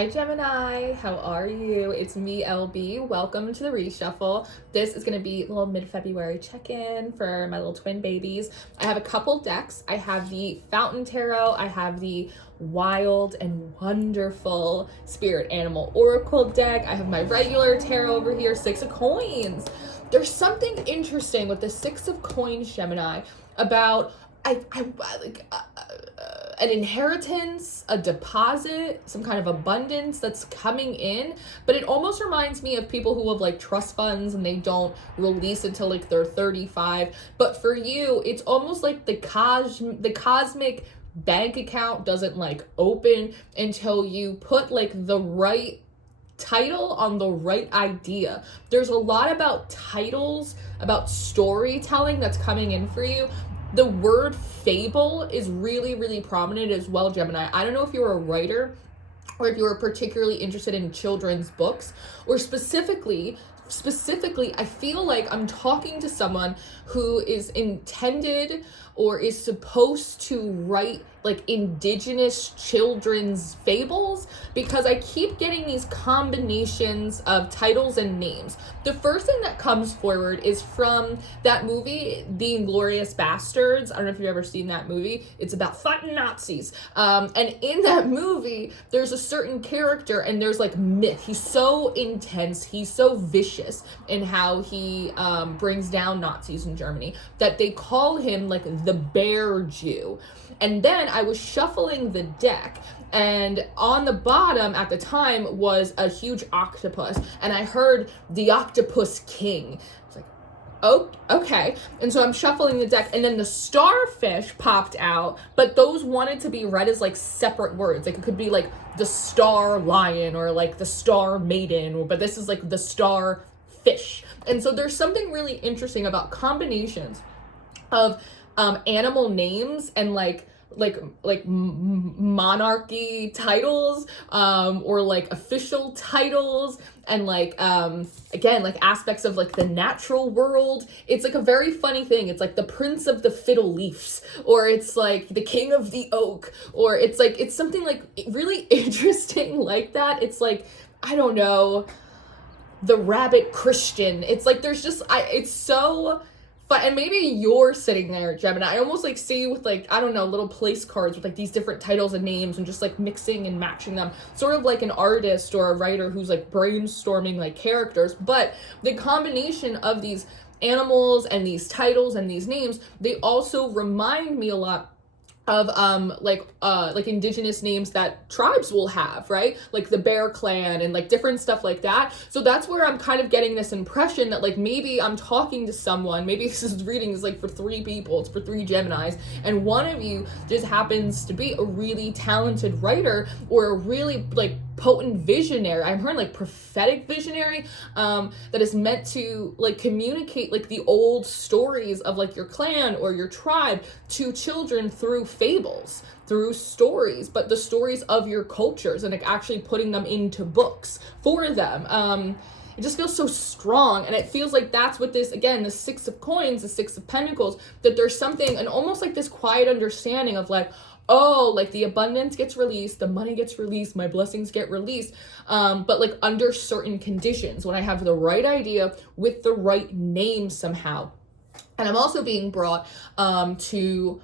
Hi Gemini, how are you? It's me, LB. Welcome to the reshuffle. This is going to be a little mid-February check-in for my little twin babies. I have a couple decks. I have the Fountain Tarot. I have the Wild and Wonderful Spirit Animal Oracle deck. I have my regular tarot over here, Six of Coins. There's something interesting with the Six of Coins, Gemini, about an inheritance, a deposit, some kind of abundance that's coming in. But it almost reminds me of people who have like trust funds and they don't release until like they're 35. But for you, it's almost like the cosmic bank account doesn't like open until you put like the right title on the right idea. There's a lot about titles, about storytelling that's coming in for you. The word fable is really, really prominent as well, Gemini. I don't know if you're a writer or if you're particularly interested in children's books, or specifically, I feel like I'm talking to someone who is intended or is supposed to write like indigenous children's fables, because I keep getting these combinations of titles and names. The first thing that comes forward is from that movie, The Inglourious Basterds. I don't know if you've ever seen that movie. It's about fighting Nazis. And in that movie, there's a certain character and there's like myth. He's so intense. He's so vicious in how he brings down Nazis in Germany that they call him like the Bear Jew. And then I was shuffling the deck, and on the bottom at the time was a huge octopus, and I heard the Octopus King. I was like, oh, okay. And so I'm shuffling the deck, and then the starfish popped out, but those wanted to be read as like separate words. Like it could be like the star lion or like the star maiden, but this is like the star fish. And so there's something really interesting about combinations of animal names and like monarchy titles, or like official titles, and like again, like aspects of like the natural world. It's like a very funny thing. It's like the Prince of the Fiddle Leaves, or it's like the King of the Oak, or it's like it's something like really interesting like that. It's like, I don't know, the Rabbit Christian. It's like there's just it's so. But, and maybe you're sitting there, Gemini. I almost like see you with like, I don't know, little place cards with like these different titles and names and just like mixing and matching them. Sort of like an artist or a writer who's like brainstorming like characters. But the combination of these animals and these titles and these names, they also remind me a lot of like indigenous names that tribes will have, right? Like the Bear Clan and like different stuff like that. So that's where I'm kind of getting this impression that like maybe I'm talking to someone, maybe this reading is like for 3 people, it's for 3 Geminis, and one of you just happens to be a really talented writer or a really like potent visionary. I'm hearing like prophetic visionary, that is meant to like communicate like the old stories of like your clan or your tribe to children through fables, through stories, but the stories of your cultures, and like actually putting them into books for them. It just feels so strong, and it feels like that's what this, again, the Six of Coins, the Six of Pentacles, that there's something, and almost like this quiet understanding of like, oh, like the abundance gets released, the money gets released, my blessings get released, but like under certain conditions, when I have the right idea with the right name somehow. And I'm also being brought to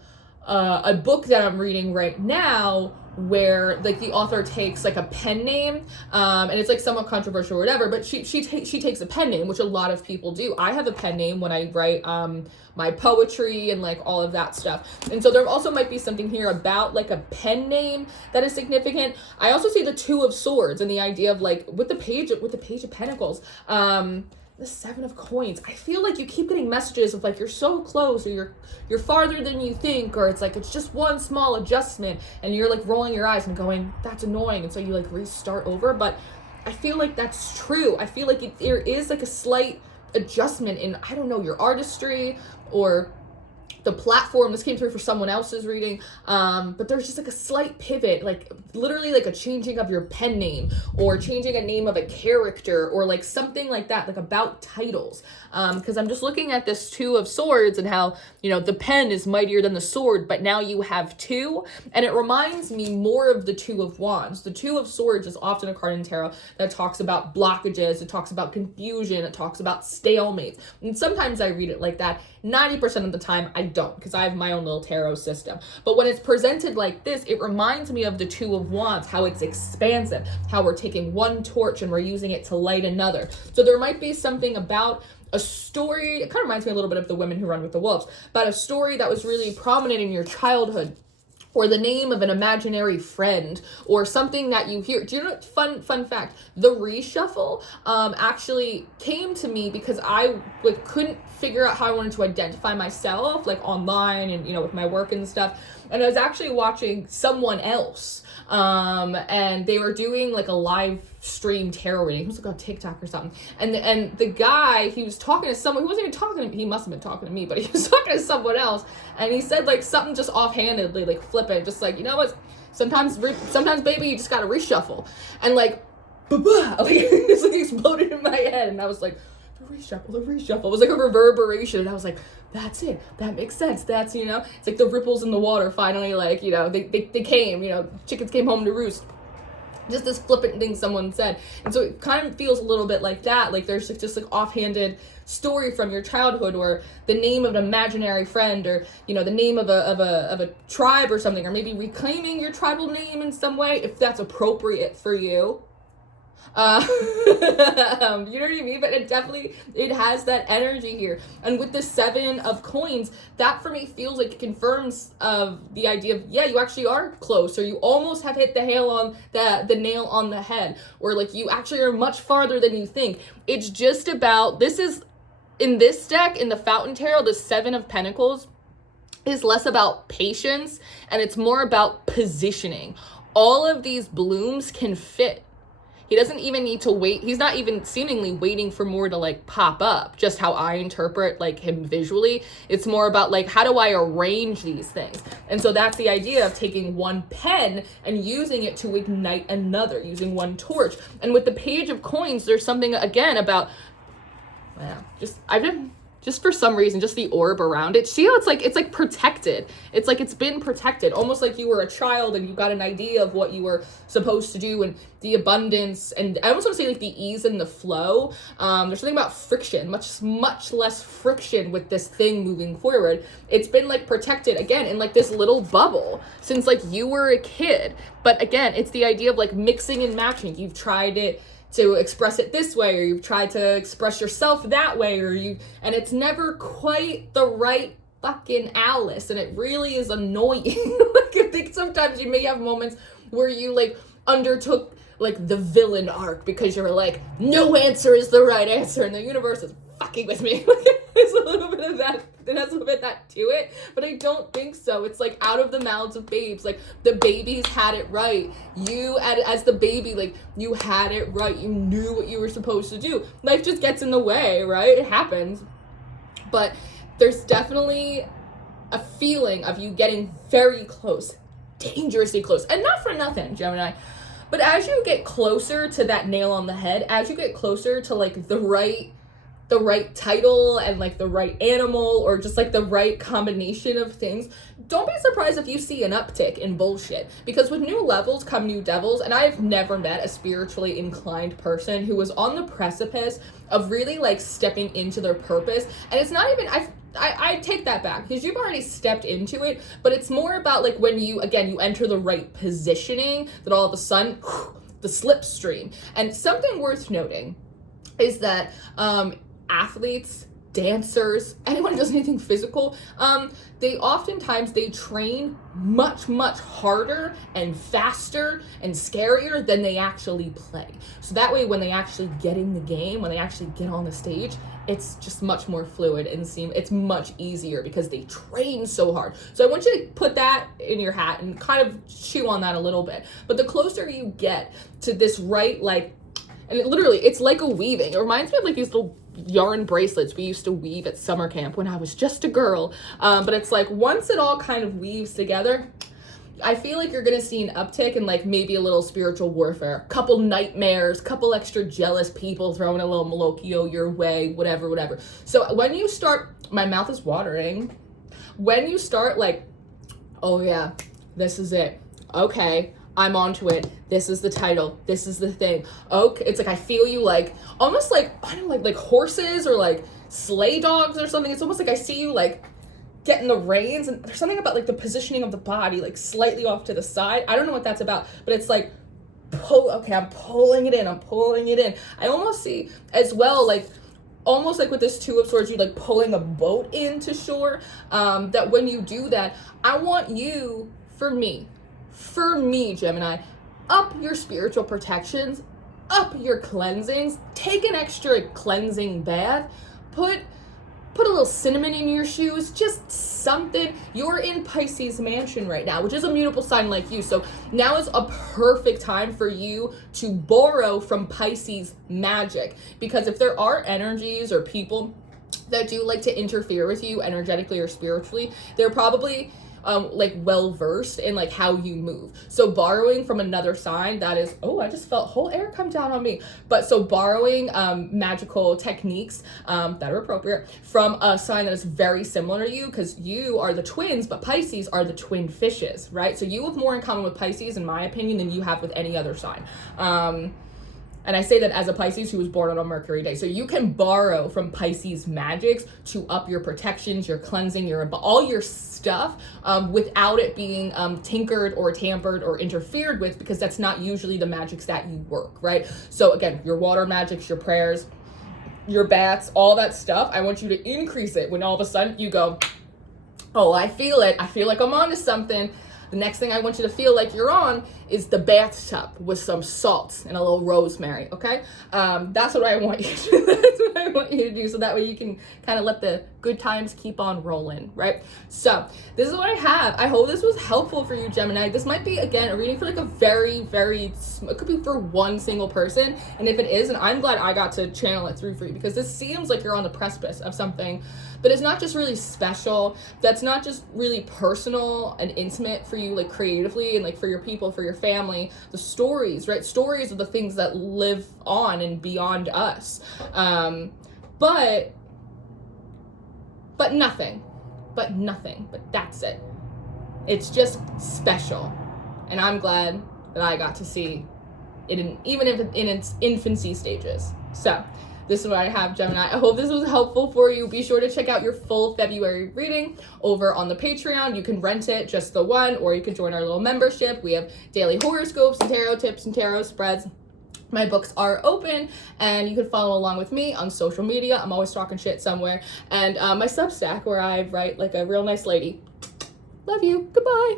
a book that I'm reading right now, where like the author takes like a pen name, and it's like somewhat controversial or whatever, but she takes a pen name, which a lot of people do. I have a pen name when I write my poetry and like all of that stuff. And so there also might be something here about like a pen name that is significant. I also see the Two of Swords and the idea of like with the Page of Pentacles, the Seven of Coins. I feel like you keep getting messages of like you're so close, or you're farther than you think, or it's like it's just one small adjustment, and you're like rolling your eyes and going, that's annoying, and so you like restart over. But I feel like that's true. I feel like there is like a slight adjustment in, I don't know, your artistry or the platform, this came through for someone else's reading, but there's just like a slight pivot, like literally like a changing of your pen name, or changing a name of a character, or like something like that, like about titles. Because I'm just looking at this Two of Swords and how, you know, the pen is mightier than the sword, but now you have two, and it reminds me more of the Two of Wands. The Two of Swords is often a card in tarot that talks about blockages, it talks about confusion, it talks about stalemates, and sometimes I read it like that. 90% of the time I don't, because I have my own little tarot system. But when it's presented like this, it reminds me of the Two of Wands, how it's expansive, how we're taking one torch and we're using it to light another. So there might be something about a story, it kind of reminds me a little bit of The Women Who Run with the Wolves, about a story that was really prominent in your childhood, or the name of an imaginary friend, or something that you hear. Do you know, fun fact, the reshuffle actually came to me because I like couldn't figure out how I wanted to identify myself, like online and, you know, with my work and stuff. And I was actually watching someone else, and they were doing like a live stream tarot reading. He was like on TikTok or something. And the guy, he was talking to someone, he wasn't even talking to me, he must have been talking to me, but he was talking to someone else. And he said like something just offhandedly, like flippant, just like, you know what, sometimes baby, you just gotta reshuffle. And like, like it's like exploded in my head. And I was like, the reshuffle. It was like a reverberation. And I was like, that's it. That makes sense. That's, you know, it's like the ripples in the water finally, like, you know, they came, you know, chickens came home to roost. Just this flippant thing someone said. And so it kind of feels a little bit like that. Like there's just like offhanded story from your childhood, or the name of an imaginary friend, or, you know, the name of a tribe or something, or maybe reclaiming your tribal name in some way, if that's appropriate for you. You know what I mean? But it has that energy here. And with the Seven of Coins, that for me feels like it confirms the idea of, yeah, you actually are close, or you almost have hit the nail on the head, or like you actually are much farther than you think. It's just about, this is, in this deck, in the Fountain Tarot, the Seven of Pentacles is less about patience, and it's more about positioning. All of these blooms can fit. He doesn't even need to wait. He's not even seemingly waiting for more to like pop up, just how I interpret like him visually. It's more about like, how do I arrange these things? And so that's the idea of taking one pen and using it to ignite another, using one torch. And with the Page of Coins, there's something again about, wow, just for some reason, just the orb around it. See how it's like protected. It's like it's been protected, almost like you were a child and you got an idea of what you were supposed to do, and the abundance, and I almost want to say like the ease and the flow. There's something about friction, much less friction with this thing moving forward. It's been like protected again in like this little bubble since like you were a kid. But again, it's the idea of like mixing and matching. You've tried it to express it this way, or you've tried to express yourself that way, and it's never quite the right fucking Alice, and it really is annoying. Like I think sometimes you may have moments where you like undertook like the villain arc because you're like, no answer is the right answer, and the universe is fucking with me. It's a little bit of that. It has a little bit of that to it, but I don't think so. It's like out of the mouths of babes. Like the babies had it right. You, as the baby, like you had it right. You knew what you were supposed to do. Life just gets in the way, right? It happens. But there's definitely a feeling of you getting very close, dangerously close, and not for nothing, Gemini. But as you get closer to that nail on the head, as you get closer to like the right title and like the right animal, or just like the right combination of things, don't be surprised if you see an uptick in bullshit, because with new levels come new devils. And I've never met a spiritually inclined person who was on the precipice of really like stepping into their purpose. And it's not even, I take that back, because you've already stepped into it, but it's more about like when you enter the right positioning, that all of a sudden the slipstream. And something worth noting is that athletes, dancers, anyone who does anything physical, they oftentimes train much harder and faster and scarier than they actually play. So that way, when they actually get in the game, when they actually get on the stage, it's just much more fluid and it's much easier because they train so hard. So I want you to put that in your hat and kind of chew on that a little bit. But the closer you get to this right, like, And it's like a weaving. It reminds me of like these little yarn bracelets we used to weave at summer camp when I was just a girl. But it's like once it all kind of weaves together, I feel like you're gonna see an uptick in like maybe a little spiritual warfare, couple nightmares, couple extra jealous people throwing a little malocchio your way, whatever. So when you start, my mouth is watering. When you start like, oh yeah, this is it. Okay, I'm onto it. This is the title. This is the thing. Okay, it's like I feel you like almost like I don't know, like horses or like sleigh dogs or something. It's almost like I see you like getting the reins, and there's something about like the positioning of the body like slightly off to the side. I don't know what that's about, but it's like I'm pulling it in. I almost see as well like almost like with this Two of Swords, you like pulling a boat into shore. That when you do that, I want you, for me, Gemini, up your spiritual protections, up your cleansings, take an extra cleansing bath, put a little cinnamon in your shoes, just something. You're in Pisces mansion right now, which is a mutable sign like you. So now is a perfect time for you to borrow from Pisces magic. Because if there are energies or people that do like to interfere with you energetically or spiritually, they're probably like well versed in like how you move. So borrowing from another sign that is, oh, I just felt whole air come down on me. But so borrowing magical techniques that are appropriate from a sign that is very similar to you, because you are the twins, but Pisces are the twin fishes, right? So you have more in common with Pisces, in my opinion, than you have with any other sign. And I say that as a Pisces who was born on a Mercury day. So you can borrow from Pisces magics to up your protections, your cleansing, all your stuff without it being tinkered or tampered or interfered with, because that's not usually the magics that you work, right? So again, your water magics, your prayers, your baths, all that stuff, I want you to increase it when all of a sudden you go, oh, I feel it. I feel like I'm onto something. The next thing I want you to feel like you're on is the bathtub with some salt and a little rosemary, okay? That's what I want you to do. That's what I want you to do, so that way you can kind of let the good times keep on rolling, right? So this is what I have. I hope this was helpful for you, Gemini. This might be, again, a reading for like a very, it could be for one single person. And if it is, and I'm glad I got to channel it through for you, because this seems like you're on the precipice of something that is not just really special, that's not just really personal and intimate for you, like creatively and like for your people, for your family, the stories, right? Stories are the things that live on and beyond us. But that's it. It's just special. And I'm glad that I got to see it even if in its infancy stages. So this is what I have, Gemini. I hope this was helpful for you. Be sure to check out your full February reading over on the Patreon. You can rent it, just the one, or you can join our little membership. We have daily horoscopes and tarot tips and tarot spreads. My books are open, and you can follow along with me on social media. I'm always talking shit somewhere. And my Substack, where I write like a real nice lady. Love you. Goodbye.